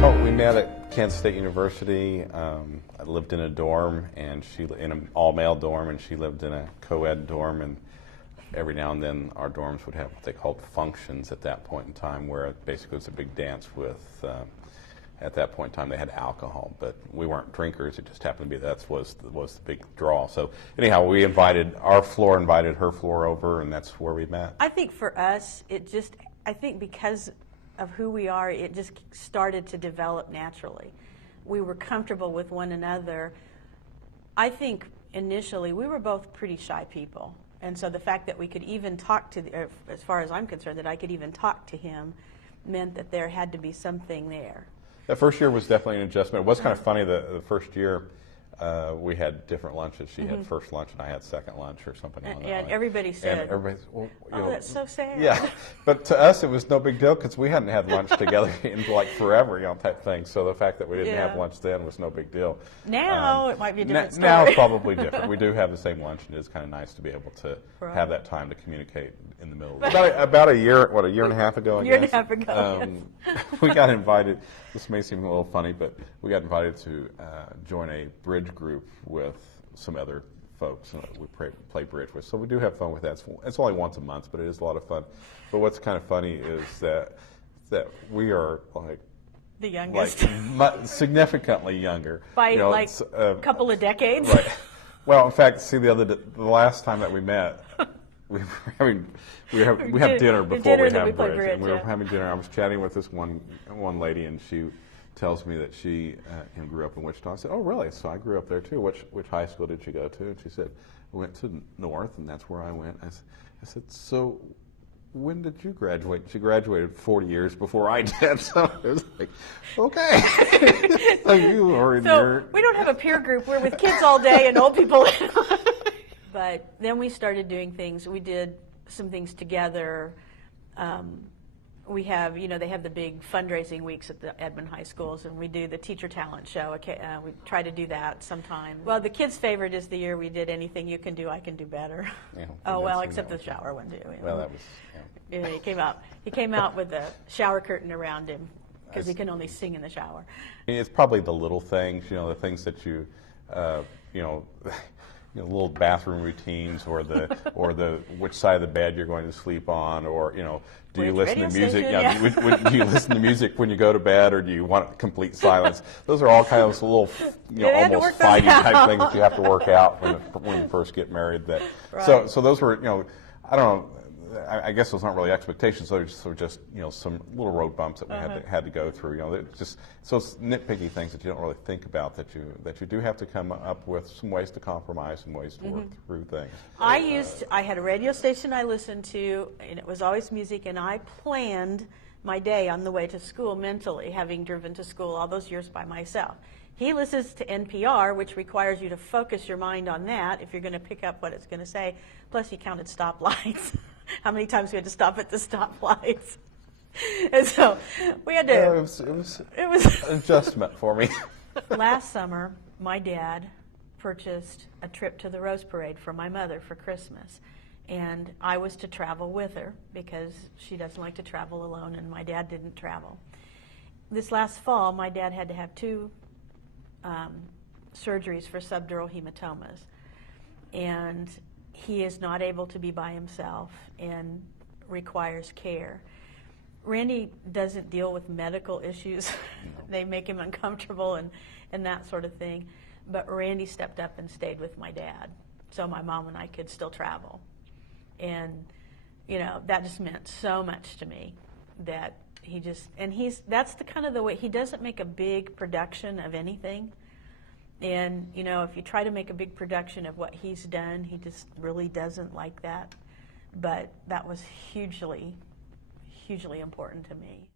Oh, we met at Kansas State University. I lived in a dorm, and she in an all-male dorm, and she lived in a co-ed dorm. And every now and then, our dorms would have what they called functions at that point in time, where it basically was a big dance with. At that point in time, they had alcohol, but we weren't drinkers. It just happened to be that was the big draw. So anyhow, we invited our floor, invited her floor over, and that's where we met. I think for us, I think because of who we are, it just started to develop naturally. We were comfortable with one another. I think initially we were both pretty shy people, and so the fact that we could even talk to, as far as I'm concerned, that I could even talk to him, meant that there had to be something there. That first year was definitely an adjustment. It was kind of funny, the first year we had different lunches. She had first lunch and I had second lunch or something like that. And everybody said, and everybody's, well, oh, that's so sad. Yeah, but to us it was no big deal because we hadn't had lunch together in like forever, type thing. So the fact that we didn't have lunch then was no big deal. Now it might be a different story. Now it's probably different. We do have the same lunch, and it's kind of nice to be able to have that time to communicate in the middle. About a year and a half ago, I guess. A year and a half ago, yes. We got invited. This may seem a little funny, but we got invited to join a bridge group with some other folks we play bridge with. So we do have fun with that. It's only once a month, but it is a lot of fun. But what's kind of funny is that we are like the youngest, significantly younger by a couple of decades. Right. Well, in fact, see the last time that we met. We have dinner before we have bridge, and we were having dinner. I was chatting with this one lady, and she tells me that she grew up in Wichita. I said, "Oh, really?" So I grew up there too. Which high school did you go to? And she said, "I went to North, and that's where I went." I said, "So when did you graduate?" She graduated 40 years before I did. So it was like, okay. So you are in your... we don't have a peer group. We're with kids all day and old people. But then we started doing things. We did some things together. We have, they have the big fundraising weeks at the Edmond High Schools, and we do the teacher talent show. Okay, we try to do that sometime. Well, the kids' favorite is the year we did Anything You Can Do, I Can Do Better. Yeah, oh, well, except the shower one, too. Well, that was... Yeah, he came out with a shower curtain around him because he can only sing in the shower. It's probably the little things, the things that you, little bathroom routines, or the which side of the bed you're going to sleep on, or do you listen to music? Do you listen to music when you go to bed, or do you want complete silence? Those are all kind of little, almost fighting type things that you have to work out when you first get married. Right. So those were, I don't know. I guess those aren't really expectations. Those are just some little road bumps that we had to go through. Just so it's nitpicky things that you don't really think about, that you do have to come up with some ways to compromise, some ways to work through things. I had a radio station I listened to, and it was always music, and I planned my day on the way to school mentally, having driven to school all those years by myself. He listens to NPR, which requires you to focus your mind on that if you're going to pick up what it's going to say. Plus, he counted stoplights. How many times we had to stop at the stoplights. And so we had to... It was an adjustment for me. Last summer, my dad purchased a trip to the Rose Parade for my mother for Christmas. And I was to travel with her because she doesn't like to travel alone, and my dad didn't travel. This last fall, my dad had to have 2 surgeries for subdural hematomas. And he is not able to be by himself and requires care. Randy doesn't deal with medical issues. They make him uncomfortable and that sort of thing. But Randy stepped up and stayed with my dad, so my mom and I could still travel. And, that just meant so much to me that that's the kind of the way, he doesn't make a big production of anything. And, if you try to make a big production of what he's done, he just really doesn't like that. But that was hugely, hugely important to me.